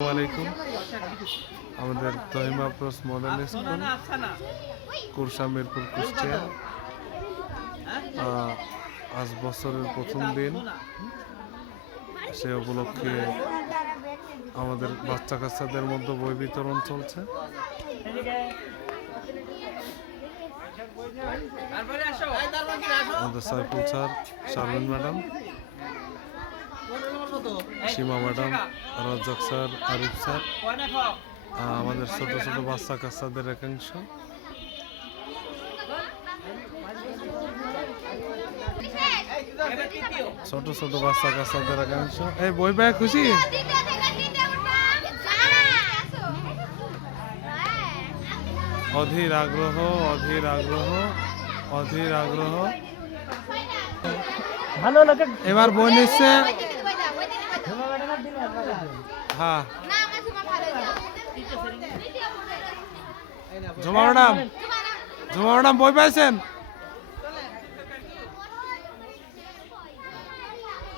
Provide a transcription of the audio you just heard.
আসসালামু আলাইকুম। আমাদের তহিমা প্রস মডেল স্কুল কুরসা মিরপুর কুষ্টিয়া আজ বছরের প্রথম দিন, সে উপলক্ষে আমাদের বাচ্চা কাচ্চাদের মধ্যে বই বিতরণ চলছে। আমাদের Saiful sir, Sharmin madam, Seema madam, Razzak sir, Arif sir, আমাদের ছোট ছোট বাচ্চা কাচ্চাদের একাংশ। ছোট ছোট বাচ্চা কাচ্চাদের একাংশ। এই বই পেয়ে খুশি? অধীর আগ্রহ, অধীর আগ্রহ, অধীর আগ্রহ। ভালো লাগে। এবার বই নিচ্ছে। হ্যাঁ, জুমা ম্যাডাম, জুমা ম্যাডাম বই পাইছেন?